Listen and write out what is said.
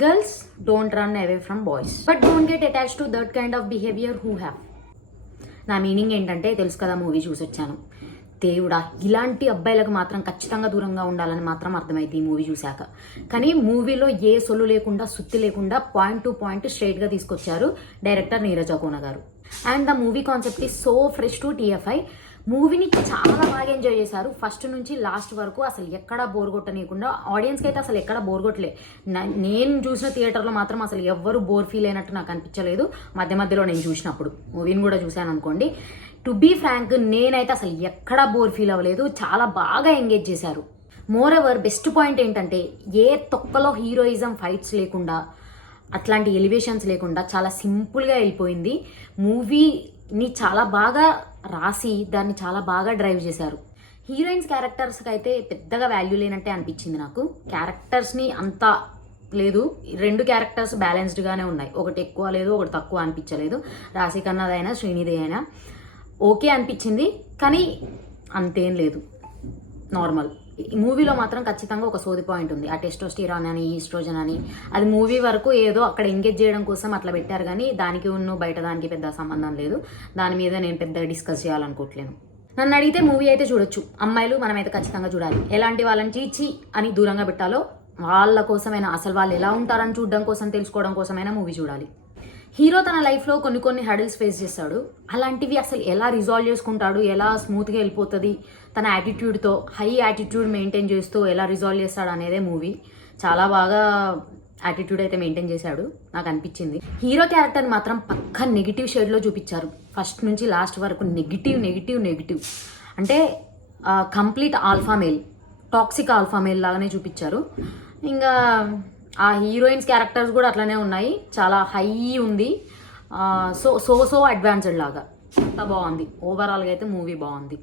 Girls don't run away from boys but don't get attach to that kind of behaviour who have. నా meaning ఏంటంటే తెలుసు కదా, movie చూసి వచ్చాను. దేవుడా, ఇలాంటి అబ్బాయిలకు మాత్రం ఖచ్చితంగా దూరంగా ఉండాలని మాత్రం అర్థమైంది ఈ మూవీ చూశాక. కానీ మూవీలో ఏ సొల్లు లేకుండా, సుత్తి లేకుండా పాయింట్ టు పాయింట్ స్ట్రైట్గా తీసుకొచ్చారు డైరెక్టర్ నీరజ్ అకోన గారు. And the movie concept is so fresh to TFI. మూవీని చాలా బాగా ఎంజాయ్ చేశారు. ఫస్ట్ నుంచి లాస్ట్ వరకు అసలు ఎక్కడా బోర్ కొట్టనీయకుండా, ఆడియన్స్కి అయితే అసలు ఎక్కడా బోర్ కొట్టలే. నేను చూసిన థియేటర్లో మాత్రం అసలు ఎవ్వరు బోర్ ఫీల్ అయినట్టు నాకు అనిపించలేదు. మధ్య మధ్యలో నేను చూసినప్పుడు మూవీని కూడా చూశాను అనుకోండి. టు బీ ఫ్రాంక్, నేనైతే అసలు ఎక్కడా బోర్ ఫీల్ అవ్వలేదు. చాలా బాగా ఎంగేజ్ చేశారు. మోర్ ఎవర్ బెస్ట్ పాయింట్ ఏంటంటే, ఏ తొక్కలో హీరోయిజం ఫైట్స్ లేకుండా, అట్లాంటి ఎలివేషన్స్ లేకుండా చాలా సింపుల్గా వెళ్ళిపోయింది. మూవీని చాలా బాగా రాసి దాన్ని చాలా బాగా డ్రైవ్ చేశారు. హీరోయిన్స్ క్యారెక్టర్స్కి అయితే పెద్దగా వాల్యూ లేనట్టే అనిపించింది నాకు. క్యారెక్టర్స్ని అంత లేదు, 2 క్యారెక్టర్స్ బ్యాలెన్స్డ్గానే ఉన్నాయి. ఒకటి ఎక్కువ లేదు, ఒకటి తక్కువ అనిపించలేదు. రాశి ఖన్నాదైనా శ్రీనిధి అయినా ఓకే అనిపించింది, కానీ అంతేం లేదు, నార్మల్. ఈ మూవీలో మాత్రం ఖచ్చితంగా ఒక సోది పాయింట్ ఉంది. ఆ టెస్టోస్టిరాన్ అని, ఈస్ట్రోజన్ అని, అది మూవీ వరకు ఏదో అక్కడ ఎంగేజ్ చేయడం కోసం అట్లా పెట్టారు, కానీ దానికి బయట దానికి పెద్ద సంబంధం లేదు. దాని మీద నేను పెద్దగా డిస్కస్ చేయాలనుకోవట్లేను. నన్ను అడిగితే మూవీ అయితే చూడొచ్చు. అమ్మాయిలు మనమైతే ఖచ్చితంగా చూడాలి. ఎలాంటి వాళ్ళని చీచి అని దూరంగా పెట్టాలో వాళ్ళ కోసమైనా, అసలు వాళ్ళు ఎలా ఉంటారని చూడడం కోసం, తెలుసుకోవడం కోసమైనా మూవీ చూడాలి. హీరో తన లైఫ్లో కొన్ని హర్డిల్స్ ఫేస్ చేస్తాడు. అలాంటివి అసలు ఎలా రిజాల్వ్ చేసుకుంటాడు, ఎలా స్మూత్గా వెళ్ళిపోతుంది, తన యాటిట్యూడ్తో, హై యాటిట్యూడ్ మెయింటైన్ చేస్తూ ఎలా రిజాల్వ్ చేస్తాడు అనేదే మూవీ. చాలా బాగా యాటిట్యూడ్ అయితే మెయింటైన్ చేశాడు నాకు అనిపించింది. హీరో క్యారెక్టర్ మాత్రం పక్క నెగిటివ్ షేడ్లో చూపించారు. ఫస్ట్ నుంచి లాస్ట్ వరకు నెగిటివ్ అంటే complete alpha male, toxic alpha male లాగానే చూపించారు. ఇంకా ఆ హీరోయిన్స్ క్యారెక్టర్స్ కూడా అట్లనే ఉన్నాయి. చాలా హై ఉంది, సో అడ్వాన్స్డ్ లాగా. అంత బాగుంది. ఓవరాల్గా అయితే మూవీ బాగుంది.